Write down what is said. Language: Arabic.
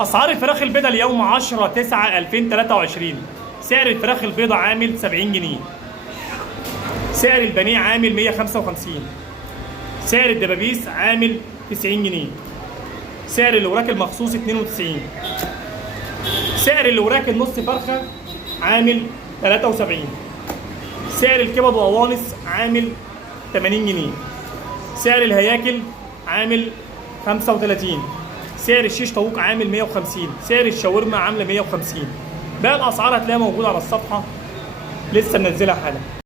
اسعار الفراخ البيضاء اليوم 10/9/2023. سعر الفراخ البيضاء عامل 70 جنيه. سعر البانيه عامل 155. سعر الدبابيس عامل 90 جنيه. سعر الوراك المخصوص 92. سعر الوراك النص فرخه عامل 73. سعر الكبد وقوانص عامل 80 جنيه. سعر الهياكل عامل 35. سعر الشيش طاووق عامل 150. سعر الشاورما عامله 150. باقي الاسعار هتلاقيها موجوده على الصفحه، لسه منزلها حالا.